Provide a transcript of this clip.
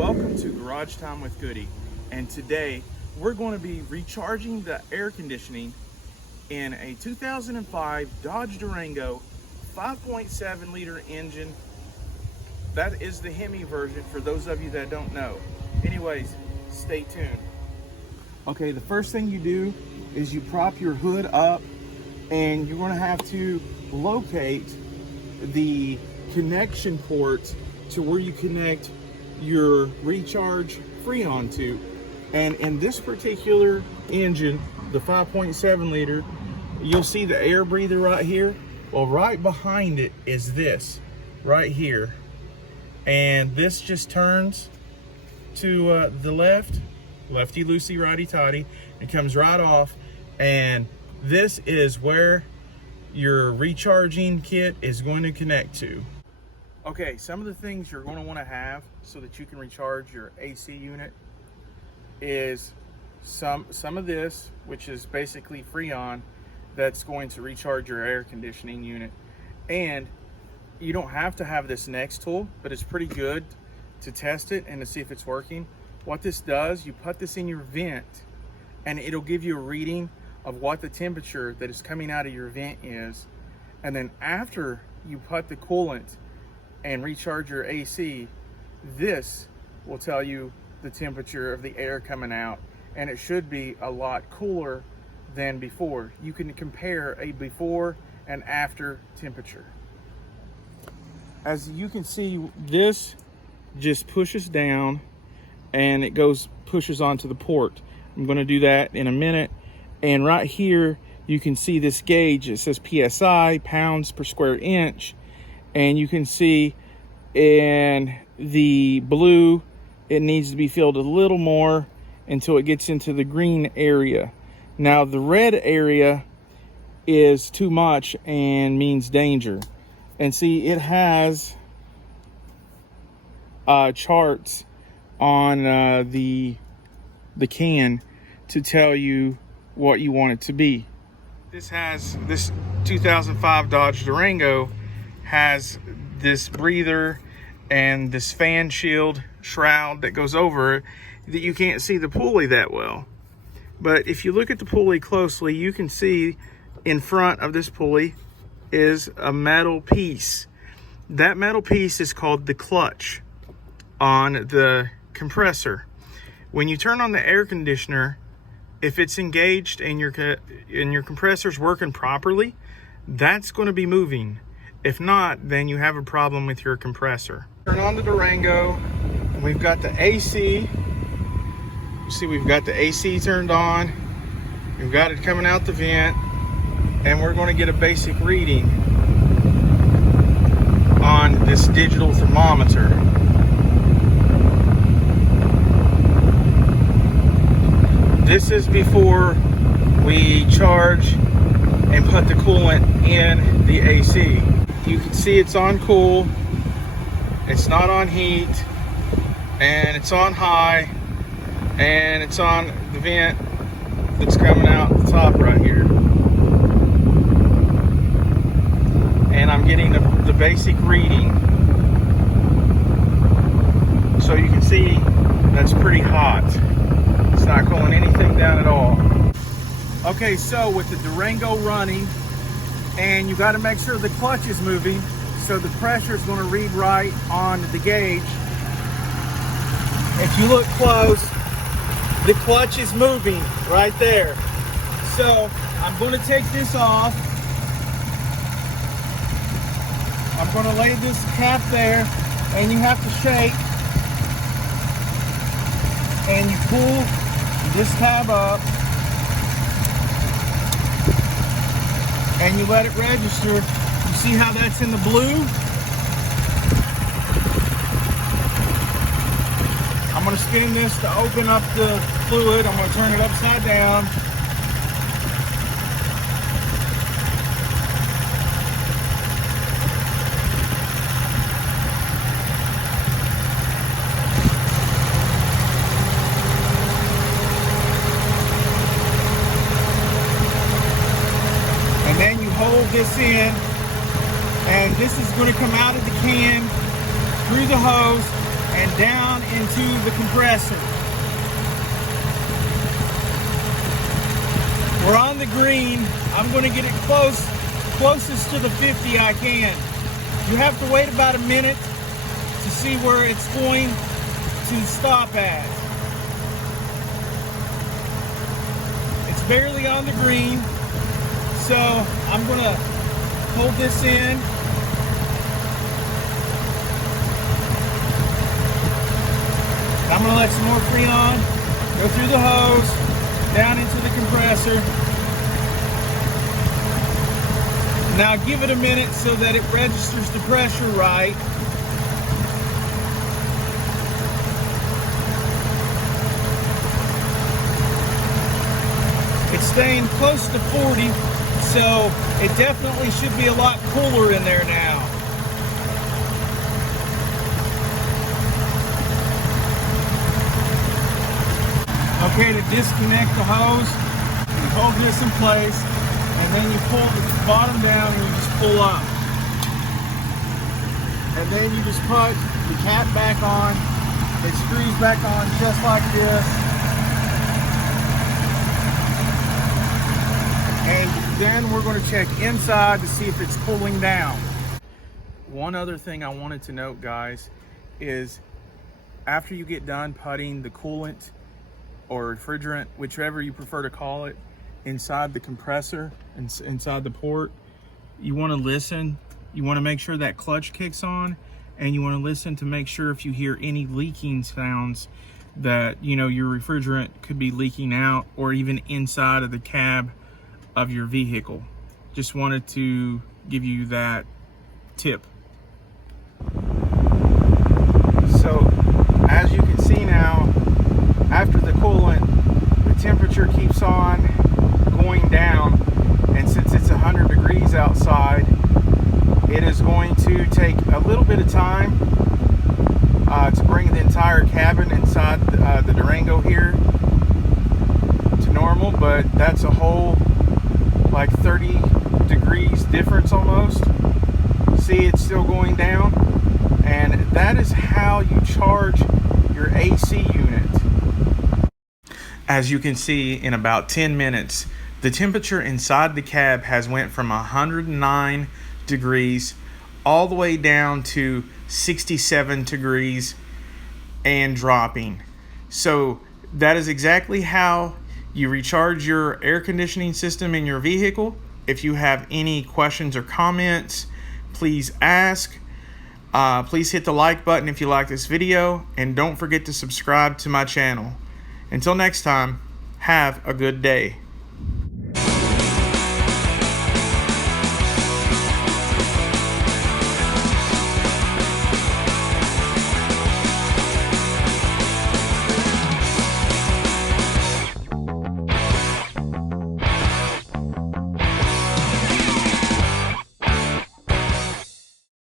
Welcome to Garage Time with Goody, and today we're going to be recharging the air conditioning in a 2005 Dodge Durango 5.7 liter engine. That is the Hemi version for those of you that don't know. Anyways, stay tuned. Okay, the first thing you do is you prop your hood up, and you're going to have to locate the connection port to where you connect your recharge Freon to. And in this particular engine, the 5.7 liter, you'll see the air breather right here. Well, right behind it is this right here, and this just turns to the left, lefty loosey, righty tighty. It comes right off, and this is where your recharging kit is going to connect to. Okay, some of the things you're going to want to have so that you can recharge your AC unit is some of this, which is basically Freon, that's going to recharge your air conditioning unit. And you don't have to have this next tool, but it's pretty good to test it and to see if it's working. What this does, you put this in your vent, and it'll give you a reading of what the temperature that is coming out of your vent is. And then after you put the coolant and recharge your AC, this will tell you the temperature of the air coming out, and it should be a lot cooler than before. You can compare a before and after temperature. As you can see, this just pushes down and it pushes onto the port. I'm going to do that in a minute. And right here you can see this gauge. It says PSI, pounds per square inch, and you can see in the blue it needs to be filled a little more until it gets into the green area. Now the red area is too much and means danger. And see, it has charts on the can to tell you what you want it to be. This 2005 Dodge Durango has this breather and this fan shield shroud that goes over it, that you can't see the pulley that well. But if you look at the pulley closely, you can see in front of this pulley is a metal piece. That metal piece is called the clutch on the compressor. When you turn on the air conditioner, if it's engaged and your compressor's working properly, that's going to be moving. If not, then you have a problem with your compressor. Turn on the Durango, and we've got the AC. You see, we've got the AC turned on. We've got it coming out the vent, and we're going to get a basic reading on this digital thermometer. This is before we charge and put the coolant in the AC. You can see it's on cool, it's not on heat, and it's on high, and it's on the vent that's coming out the top right here. And I'm getting the basic reading. So you can see that's pretty hot. It's not cooling anything down at all. Okay, so with the Durango running, and you got to make sure the clutch is moving, so the pressure is going to read right on the gauge. If you look close, the clutch is moving right there. So I'm going to take this off. I'm going to lay this cap there, and you have to shake, and you pull this tab up, and you let it register. You see how that's in the blue? I'm going to spin this to open up the fluid. I'm going to turn it upside down. And then you hold this in, and this is going to come out of the can through the hose and down into the compressor. We're on the green. I'm going to get it closest to the 50 I can. You have to wait about a minute to see where it's going to stop at. It's barely on the green, so I'm going to hold this in. I'm going to let some more Freon go through the hose, down into the compressor. Now give it a minute so that it registers the pressure right. It's staying close to 40, so it definitely should be a lot cooler in there now. Okay, to disconnect the hose, you hold this in place, and then you pull the bottom down and you just pull up. And then you just put the cap back on. It screws back on just like this. And then we're going to check inside to see if it's cooling down. One other thing I wanted to note, guys, is after you get done putting the coolant or refrigerant, whichever you prefer to call it, inside the compressor, inside the port, you want to listen. You want to make sure that clutch kicks on, and you want to listen to make sure if you hear any leaking sounds that, you know, your refrigerant could be leaking out or even inside of the cab of your vehicle. Just wanted to give you that tip. So as you can see now, after the coolant, the temperature keeps on going down, and since it's 100 degrees outside, it is going to take a little bit of time to bring the entire cabin inside the Durango here to normal, but that's a whole like 30 degrees difference almost. See, it's still going down, and that is how you charge your AC unit. As you can see, in about 10 minutes, the temperature inside the cab has went from 109 degrees all the way down to 67 degrees and dropping. So that is exactly how you recharge your air conditioning system in your vehicle. If you have any questions or comments, please ask. Please hit the like button if you like this video, and don't forget to subscribe to my channel. Until next time, have a good day.